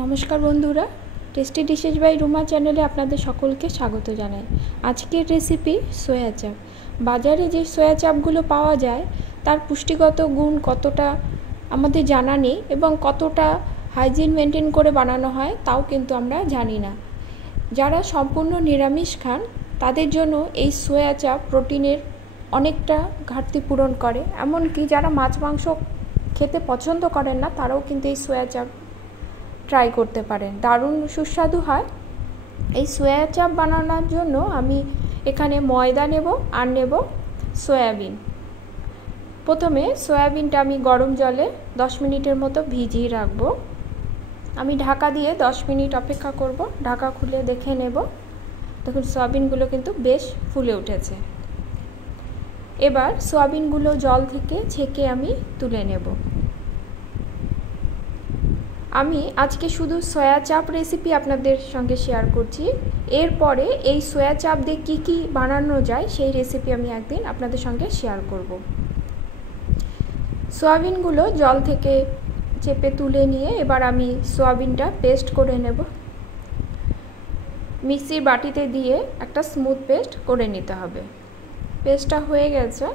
নমস্কার বন্ধুরা, tasty dishes by Ruma চ্যানেলে আপনাদের সকলকে স্বাগত জানাই। আজকের রেসিপি সয়া চাপ। বাজারে যে সয়া চাপগুলো পাওয়া যায় তার পুষ্টিগত গুণ কতটা আমাদের জানা নেই এবং কতটা হাইজিন মেনটেন করে বানানো হয় তাও কিন্তু আমরা জানি না। যারা সম্পূর্ণ নিরামিষ খান তাদের জন্য এই সয়া চাপ প্রোটিনের অনেকটা ঘাটতি পূরণ করে। এমনকি যারা মাছ মাংস খেতে পছন্দ করেন না তারাও কিন্তু এই সয়া চাপ ট্রাই করতে পারেন, দারুণ সুস্বাদু হয়। এই সয়া চাপ বানানোর জন্য আমি এখানে ময়দা নেব আর নেব সয়াবিন। প্রথমে সয়াবিনটা আমি গরম জলে 10 মিনিটের মতো ভিজিয়ে রাখবো। আমি ঢাকা দিয়ে 10 মিনিট অপেক্ষা করব। ঢাকা খুলে দেখে নেব, দেখুন সয়াবিনগুলো কিন্তু বেশ ফুলে উঠেছে। এবার সয়াবিনগুলো জল থেকে ছেঁকে আমি তুলে নেব। আমি আজকে শুধু সয়া চাপ রেসিপি আপনাদের সঙ্গে শেয়ার করছি। এরপরে এই সয়া চাপ দিয়ে কী কী বানানো যায় সেই রেসিপি আমি একদিন আপনাদের সঙ্গে শেয়ার করব। সয়াবিনগুলো জল থেকে চেপে তুলে নিয়ে এবার আমি সয়াবিনটা পেস্ট করে নেব। মিক্সির বাটিতে দিয়ে একটা স্মুথ পেস্ট করে নিতে হবে। পেস্টটা হয়ে গেছে।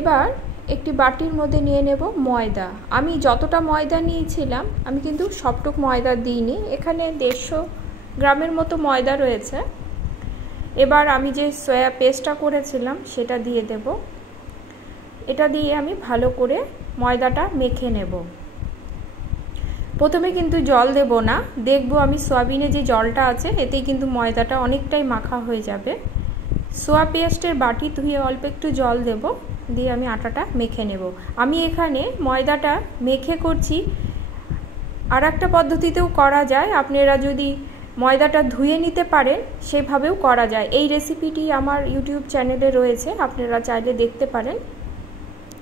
এবার একটি বাটির মধ্যে নিয়ে নেব ময়দা। আমি যতটা ময়দা নিয়েছিলাম আমি কিন্তু সবটুক ময়দা দিইনি, এখানে 150 গ্রামের মতো ময়দা রয়েছে। এবার আমি যে সয়া পেস্টটা করেছিলাম সেটা দিয়ে দেব। এটা দিয়ে আমি ভালো করে ময়দাটা মেখে নেব। প্রথমে কিন্তু জল দেব না, দেখব আমি সয়াবিনে যে জলটা আছে এতেই কিন্তু ময়দাটা অনেকটাই মাখা হয়ে যাবে। সোয়া পেস্টের বাটি ধুয়ে অল্প একটু জল দেব, দিয়ে আমি আটাটা মেখে নেব। আমি এখানে ময়দাটা মেখে করছি, আর একটা পদ্ধতিতেও করা যায়। আপনারা যদি ময়দাটা ধুয়ে নিতে পারেন সেভাবেও করা যায়। এই রেসিপিটি আমার ইউটিউব চ্যানেলে রয়েছে, আপনারা চাইলে দেখতে পারেন।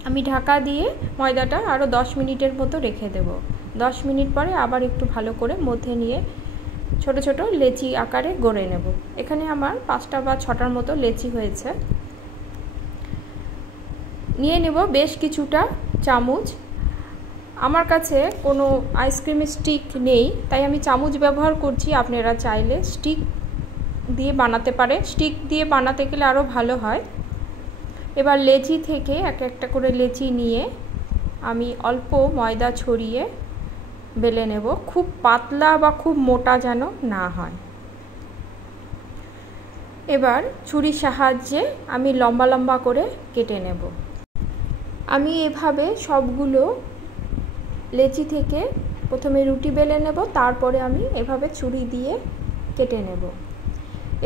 আমি ঢাকা দিয়ে ময়দাটা আরও 10 মিনিটের মতো রেখে দেব। 10 মিনিট পরে আবার একটু ভালো করে মধ্যে নিয়ে ছোট ছোট লেচি আকারে গড়ে নেব। এখানে আমার 5টা বা 6টার মতো লেচি হয়েছে। নিয়ে নেব বেশ কিছুটা চামচ। আমার কাছে কোনো আইসক্রিমের স্টিক নেই তাই আমি চামচ ব্যবহার করছি। আপনারা চাইলে স্টিক দিয়ে বানাতে পারেন, স্টিক দিয়ে বানাতে গেলে আরও ভালো হয়। এবার লেচি থেকে একটা করে লেচি নিয়ে আমি অল্প ময়দা ছড়িয়ে বেলে নেব। খুব পাতলা বা খুব মোটা যেন না হয়। এবার ছুরির সাহায্যে আমি লম্বা লম্বা করে কেটে নেব। আমি এভাবে সবগুলো লেচি থেকে প্রথমে রুটি বেলে নেব, তারপরে আমি এভাবে ছুরি দিয়ে কেটে নেব।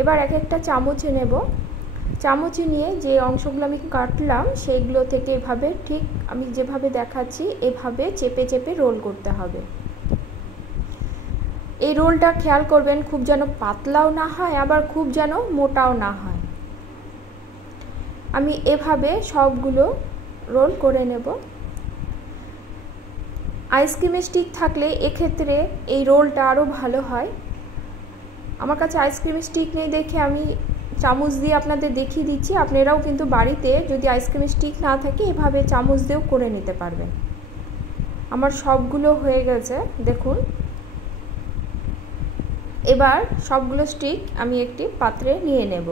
এবার একটা চামচে নেব। চামচে নিয়ে যে অংশগুলো আমি কাটলাম সেইগুলো থেকে এভাবে ঠিক আমি যেভাবে দেখাচ্ছি এভাবে চেপে চেপে রোল করতে হবে। এই রোলটা খেয়াল করবেন খুব যেন পাতলাও না হয় আবার খুব যেন মোটাও না হয়। আমি এভাবে সবগুলো রোল করে নেব। আইসক্রিমের স্টিক থাকলে এক্ষেত্রে এই রোলটা আরও ভালো হয়। আমার কাছে আইসক্রিমের স্টিক নেই দেখে আমি চামচ দিয়ে আপনাদের দেখিয়ে দিচ্ছি। আপনারাও কিন্তু বাড়িতে যদি আইসক্রিমের স্টিক না থাকে এভাবে চামচ দিয়েও করে নিতে পারবেন। আমার সবগুলো হয়ে গেছে দেখুন। এবার সবগুলো স্টিক আমি একটি পাত্রে নিয়ে নেব।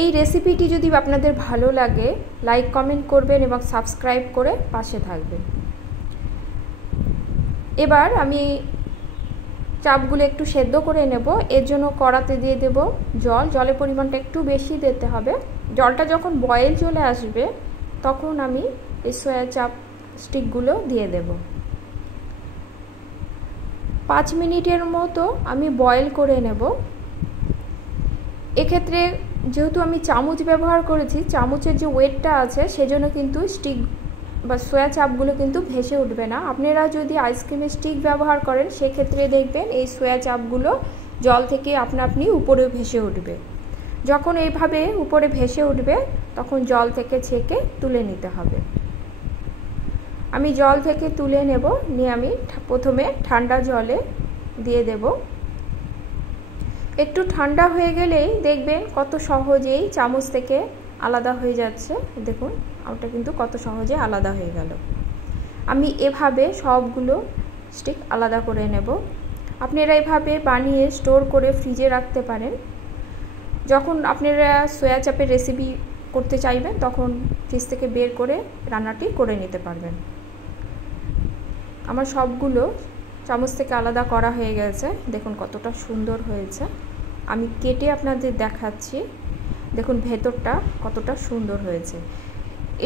এই রেসিপিটি যদি আপনাদের ভালো লাগে লাইক কমেন্ট করবেন এবং সাবস্ক্রাইব করে পাশে থাকবেন। এবার আমি চাপগুলো একটু সেদ্ধ করে নেব। এর জন্য কড়াতে দিয়ে দেব জল। জলের পরিমাণটা একটু বেশি দিতে হবে। জলটা যখন বয়েল চলে আসবে তখন আমি এই সয়া চাপ স্টিকগুলো দিয়ে দেব। 5 মিনিটের মতো আমি বয়েল করে নেব। এক্ষেত্রে যেহেতু আমি চামচ ব্যবহার করেছি, চামচের যে ওয়েটটা আছে সেজন্য কিন্তু স্টিক বা সয়া চাপগুলো কিন্তু ভেসে উঠবে না। আপনারা যদি আইসক্রিমের স্টিক ব্যবহার করেন সেক্ষেত্রে দেখবেন এই সয়া চাপগুলো জল থেকে আপনি উপরে ভেসে উঠবে। যখন এইভাবে উপরে ভেসে উঠবে তখন জল থেকে ছেঁকে তুলে নিতে হবে। আমি জল থেকে তুলে নেব, নিয়ে আমি প্রথমে ঠান্ডা জলে দিয়ে দেব। একটু ঠান্ডা হয়ে গেলেই দেখবেন কত সহজেই চামচ থেকে আলাদা হয়ে যাচ্ছে। দেখুন ওটা কিন্তু কত সহজে আলাদা হয়ে গেল। আমি এভাবে সবগুলো স্টিক আলাদা করে নেব। আপনারা এভাবে বানিয়ে স্টোর করে ফ্রিজে রাখতে পারেন। যখন আপনারা সয়া চাপের রেসিপি করতে চাইবেন তখন ফ্রিজ থেকে বের করে রান্নাটি করে নিতে পারবেন। আমার সবগুলো চামচ থেকে আলাদা করা হয়ে গেছে। দেখুন কতটা সুন্দর হয়েছে। আমি কেটে আপনাদের দেখাচ্ছি। দেখুন ভেতরটা কতটা সুন্দর হয়েছে।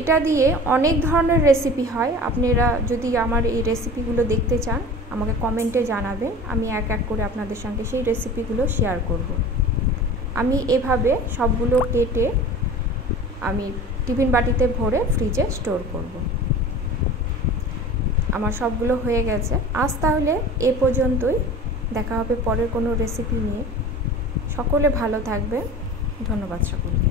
এটা দিয়ে অনেক ধরনের রেসিপি হয়। আপনারা যদি আমার এই রেসিপিগুলো দেখতে চান আমাকে কমেন্টে জানাবেন, আমি এক এক করে আপনাদের সঙ্গে সেই রেসিপিগুলো শেয়ার করব। আমি এভাবে সবগুলো কেটে আমি টিফিন বাটিতে ভরে ফ্রিজে স্টোর করব। আমার সবগুলো হয়ে গেছে। আজ তাহলে এ পর্যন্তই, দেখা হবে পরের কোনো রেসিপি নিয়ে। সকলে ভালো থাকবেন। ধন্যবাদ সকলকে।